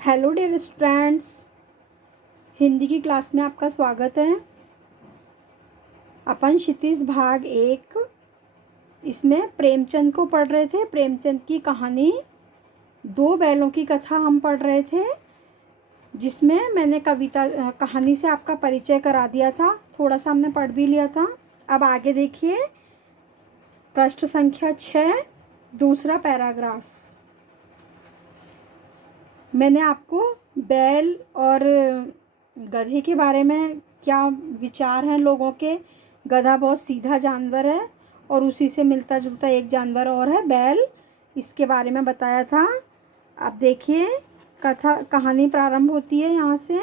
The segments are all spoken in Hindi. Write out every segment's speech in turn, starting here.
हेलो डियर स्टूडेंट्स, हिंदी की क्लास में आपका स्वागत है। अपन क्षितिज भाग 1 इसमें प्रेमचंद को पढ़ रहे थे। प्रेमचंद की कहानी दो बैलों की कथा हम पढ़ रहे थे, जिसमें मैंने कहानी से आपका परिचय करा दिया था। थोड़ा सा हमने पढ़ भी लिया था। अब आगे देखिए, पृष्ठ संख्या 6, दूसरा पैराग्राफ। मैंने आपको बैल और गधे के बारे में क्या विचार हैं लोगों के। गधा बहुत सीधा जानवर है और उसी से मिलता जुलता एक जानवर और है बैल, इसके बारे में बताया था। अब देखिए, कहानी प्रारंभ होती है यहाँ से।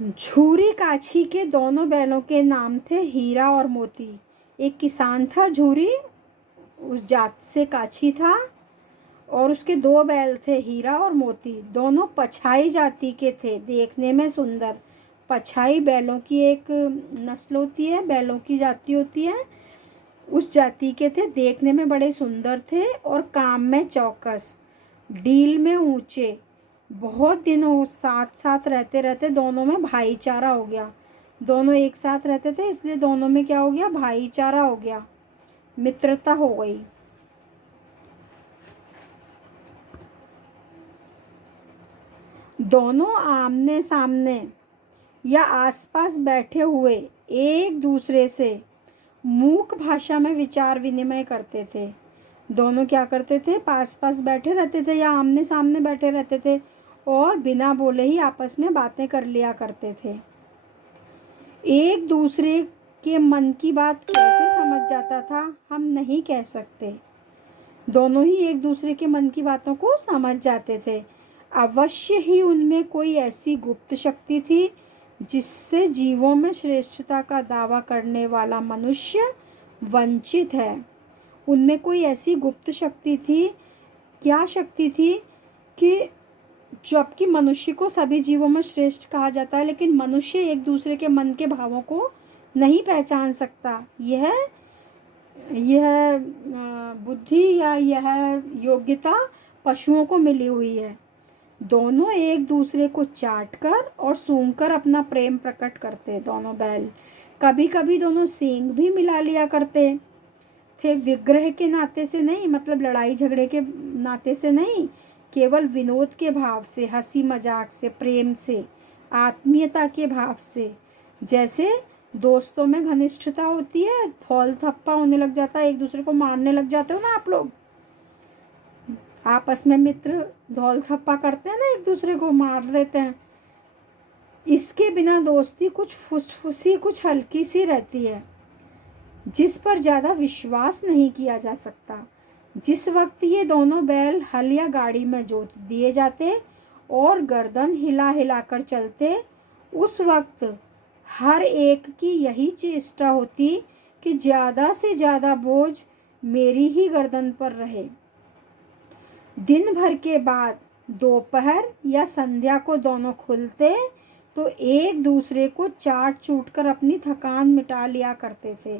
झूरी काछी के दोनों बैलों के नाम थे हीरा और मोती। एक किसान था झूरी, उस जात से काछी था, और उसके दो बैल थे हीरा और मोती। दोनों पछाई जाति के थे, देखने में सुंदर। पछाई बैलों की एक नस्ल होती है, बैलों की जाति होती है। उस जाति के थे, देखने में बड़े सुंदर थे और काम में चौकस, डील में ऊंचे। बहुत दिनों साथ साथ रहते रहते दोनों में भाईचारा हो गया। दोनों एक साथ रहते थे, इसलिए दोनों में क्या हो गया, भाईचारा हो गया, मित्रता हो गई। दोनों आमने सामने या आसपास बैठे हुए एक दूसरे से मूक भाषा में विचार विनिमय करते थे। दोनों क्या करते थे, पास पास बैठे रहते थे या आमने सामने बैठे रहते थे और बिना बोले ही आपस में बातें कर लिया करते थे। एक दूसरे के मन की बात कैसे समझ जाता था हम नहीं कह सकते। दोनों ही एक दूसरे के मन की बातों को समझ जाते थे। अवश्य ही उनमें कोई ऐसी गुप्त शक्ति थी जिससे जीवों में श्रेष्ठता का दावा करने वाला मनुष्य वंचित है। उनमें कोई ऐसी गुप्त शक्ति थी। क्या शक्ति थी? कि जबकि मनुष्य को सभी जीवों में श्रेष्ठ कहा जाता है, लेकिन मनुष्य एक दूसरे के मन के भावों को नहीं पहचान सकता। यह बुद्धि या यह योग्यता पशुओं को मिली हुई है। दोनों एक दूसरे को चाटकर और सूंघकर अपना प्रेम प्रकट करते। दोनों बैल कभी कभी दोनों सींग भी मिला लिया करते थे, विग्रह के नाते से नहीं, मतलब लड़ाई झगड़े के नाते से नहीं, केवल विनोद के भाव से, हंसी मजाक से, प्रेम से, आत्मीयता के भाव से। जैसे दोस्तों में घनिष्ठता होती है, थौल थप्पा होने लग जाता है, एक दूसरे को मारने लग जाते हो ना आप लोग, आपस में मित्र धौल थप्पा करते हैं ना, एक दूसरे को मार देते हैं। इसके बिना दोस्ती कुछ फुसफुसी, कुछ हल्की सी रहती है, जिस पर ज़्यादा विश्वास नहीं किया जा सकता। जिस वक्त ये दोनों बैल हल या गाड़ी में जोत दिए जाते और गर्दन हिला हिला कर चलते, उस वक्त हर एक की यही चेष्टा होती कि ज़्यादा से ज़्यादा बोझ मेरी ही गर्दन पर रहे। दिन भर के बाद दोपहर या संध्या को दोनों खुलते तो एक दूसरे को चाट चूट कर अपनी थकान मिटा लिया करते थे।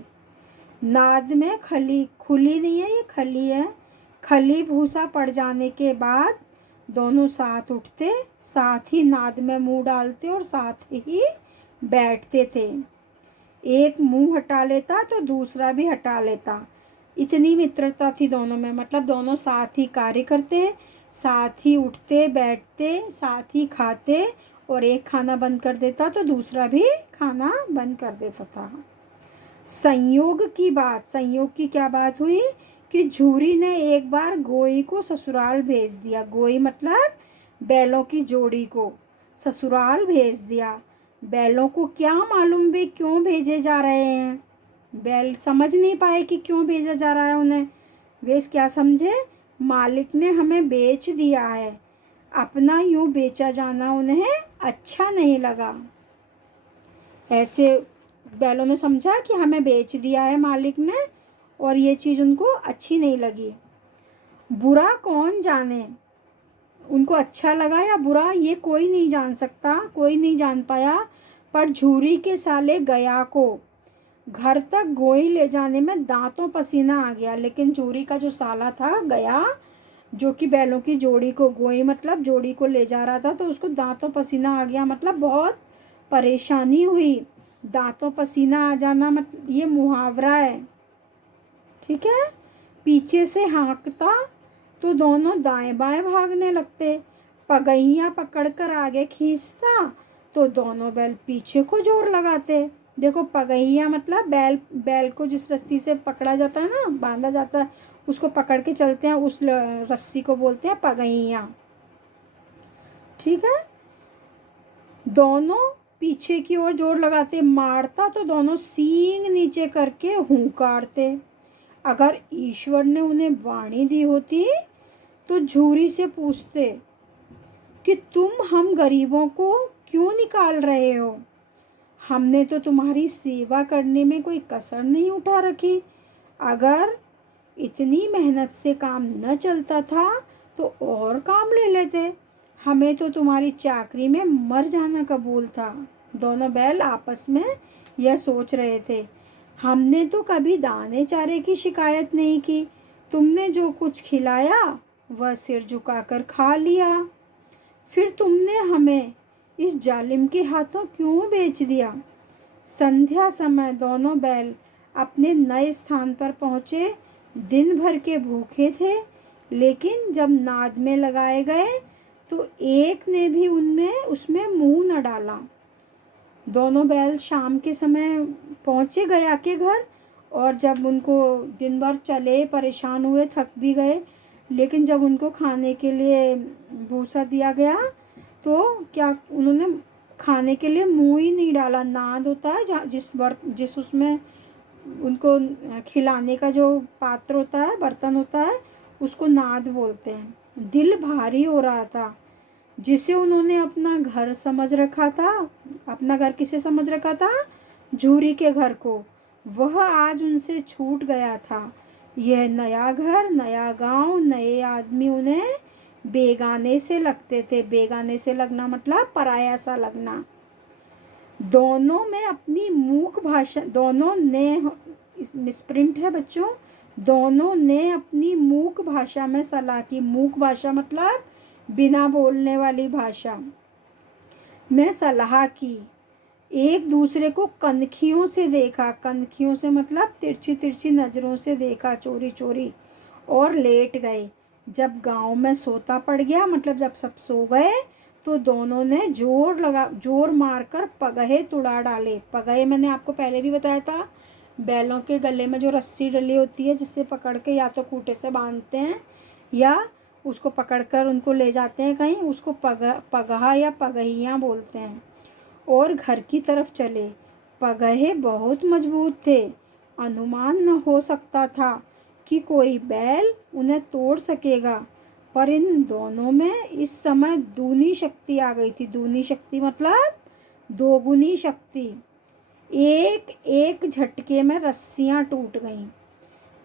नाद में खुली नहीं है, ये खली है। खली भूसा पड़ जाने के बाद दोनों साथ उठते, साथ ही नाद में मुंह डालते और साथ ही बैठते थे। एक मुंह हटा लेता तो दूसरा भी हटा लेता। इतनी मित्रता थी दोनों में, मतलब दोनों साथ ही कार्य करते, साथ ही उठते बैठते, साथ ही खाते, और एक खाना बंद कर देता तो दूसरा भी खाना बंद कर देता था। संयोग की क्या बात हुई कि झूरी ने एक बार गोई को ससुराल भेज दिया। गोई मतलब बैलों की जोड़ी को ससुराल भेज दिया। बैलों को क्या मालूम वे क्यों भेजे जा रहे हैं। बैल समझ नहीं पाए कि क्यों भेजा जा रहा है उन्हें। वे क्या समझे, मालिक ने हमें बेच दिया है। अपना यूं बेचा जाना उन्हें अच्छा नहीं लगा। ऐसे बैलों ने समझा कि हमें बेच दिया है मालिक ने, और ये चीज़ उनको अच्छी नहीं लगी। बुरा कौन जाने, उनको अच्छा लगा या बुरा, ये कोई नहीं जान सकता, कोई नहीं जान पाया। पर झूरी के साले गया को घर तक गोई ले जाने में दांतों पसीना आ गया। लेकिन झूरी का जो साला था गया, जो कि बैलों की जोड़ी को, गोई मतलब जोड़ी को ले जा रहा था, तो उसको दांतों पसीना आ गया, मतलब बहुत परेशानी हुई। दांतों पसीना आ जाना मतलब ये मुहावरा है, ठीक है। पीछे से हाँकता तो दोनों दाएं बाएं भागने लगते। पगहियाँ पकड़कर आगे खींचता तो दोनों बैल पीछे को जोर लगाते। देखो पगहियाँ मतलब बैल, बैल को जिस रस्सी से पकड़ा जाता है ना, बांधा जाता है, उसको पकड़ के चलते हैं, उस रस्सी को बोलते हैं पगहियाँ, ठीक है। दोनों पीछे की ओर जोर लगाते। मारता तो दोनों सींग नीचे करके हुंकारते। अगर ईश्वर ने उन्हें वाणी दी होती तो झूरी से पूछते कि तुम हम गरीबों को क्यों निकाल रहे हो? हमने तो तुम्हारी सेवा करने में कोई कसर नहीं उठा रखी। अगर इतनी मेहनत से काम न चलता था तो और काम ले लेते। हमें तो तुम्हारी चाकरी में मर जाना कबूल था। दोनों बैल आपस में यह सोच रहे थे। हमने तो कभी दाने चारे की शिकायत नहीं की। तुमने जो कुछ खिलाया वह सिर झुकाकर खा लिया। फिर तुमने हमें इस जालिम के हाथों क्यों बेच दिया? संध्या समय दोनों बैल अपने नए स्थान पर पहुँचे। दिन भर के भूखे थे, लेकिन जब नाद में लगाए गए तो एक ने भी उनमें उसमें मुंह न डाला। दोनों बैल शाम के समय पहुँचे गया के घर, और जब उनको दिन भर चले, परेशान हुए, थक भी गए, लेकिन जब उनको खाने के लिए भूसा दिया गया तो क्या उन्होंने खाने के लिए मुंह ही नहीं डाला। नाद होता है जहाँ जिस उसमें उनको खिलाने का जो पात्र होता है, बर्तन होता है, उसको नाद बोलते हैं। दिल भारी हो रहा था। जिसे उन्होंने अपना घर समझ रखा था, अपना घर किसे समझ रखा था? झूरी के घर को। वह आज उनसे छूट गया था। यह नया घर, नया गांव, नए आदमी उन्हें बेगाने से लगते थे। बेगाने से लगना मतलब पराया सा लगना। दोनों में अपनी मूक भाषा, दोनों ने, मिसप्रिंट है बच्चों, दोनों ने अपनी मूक भाषा में सलाह की। मूक भाषा मतलब बिना बोलने वाली भाषा में सलाह की। एक दूसरे को कनखियों से देखा। कनखियों से मतलब तिरछी तिरछी नज़रों से देखा, चोरी चोरी, और लेट गए। जब गांव में सोता पड़ गया, मतलब जब सब सो गए, तो दोनों ने जोर मारकर पगहे तुड़ा डाले। पगहे मैंने आपको पहले भी बताया था, बैलों के गले में जो रस्सी डली होती है, जिससे पकड़ के या तो खूंटे से बांधते हैं या उसको पकड़कर उनको ले जाते हैं कहीं, उसको पगहा या पगहियाँ बोलते हैं। और घर की तरफ चले। पगहे बहुत मजबूत थे। अनुमान न हो सकता था कि कोई बैल उन्हें तोड़ सकेगा, पर इन दोनों में इस समय दूनी शक्ति आ गई थी। दूनी शक्ति मतलब दोगुनी शक्ति। एक एक झटके में रस्सियां टूट गईं।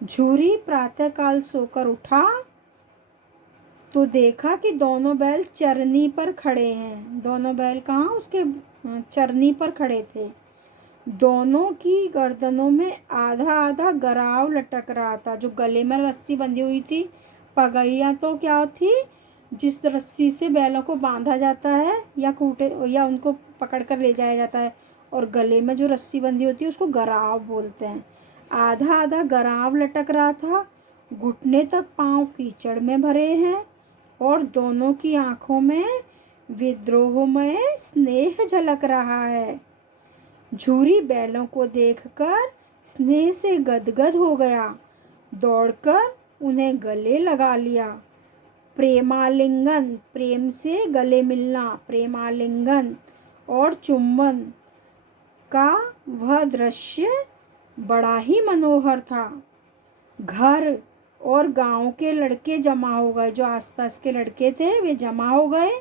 झूरी प्रातःकाल सोकर उठा तो देखा कि दोनों बैल चरनी पर खड़े हैं। दोनों बैल कहाँ? उसके चरनी पर खड़े थे। दोनों की गर्दनों में आधा आधा गराव लटक रहा था। जो गले में रस्सी बंधी हुई थी, पगहिया तो क्या थी, जिस रस्सी से बैलों को बांधा जाता है या खूंटे या उनको पकड़ कर ले जाया जाता है, और गले में जो रस्सी बंधी होती है उसको गराव बोलते हैं। आधा आधा गराव लटक रहा था। घुटने तक पाँव कीचड़ में भरे हैं, और दोनों की आंखों में विद्रोहमय स्नेह झलक रहा है। झूरी बैलों को देखकर स्नेह से गदगद हो गया। दौड़कर उन्हें गले लगा लिया। प्रेमालिंगन, प्रेम से गले मिलना, प्रेमालिंगन और चुंबन का वह दृश्य बड़ा ही मनोहर था। घर और गांव के लड़के जमा हो गए। जो आसपास के लड़के थे वे जमा हो गए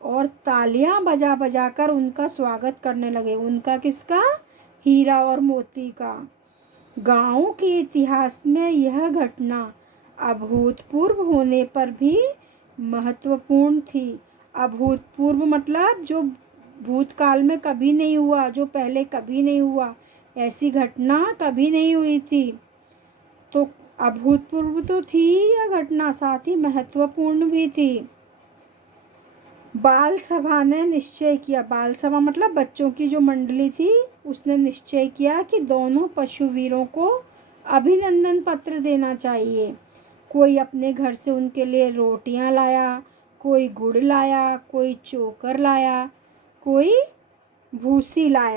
और तालियां बजा बजा कर उनका स्वागत करने लगे। उनका किसका? हीरा और मोती का। गांव के इतिहास में यह घटना अभूतपूर्व होने पर भी महत्वपूर्ण थी। अभूतपूर्व मतलब जो भूतकाल में कभी नहीं हुआ, जो पहले कभी नहीं हुआ, ऐसी घटना कभी नहीं हुई थी। तो अभूतपूर्व तो थी यह घटना, साथ ही महत्वपूर्ण भी थी। बाल सभा ने निश्चय किया, बाल सभा मतलब बच्चों की जो मंडली थी, उसने निश्चय किया कि दोनों पशुवीरों को अभिनंदन पत्र देना चाहिए। कोई अपने घर से उनके लिए रोटियां लाया, कोई गुड़ लाया, कोई चोकर लाया, कोई भूसी लाया।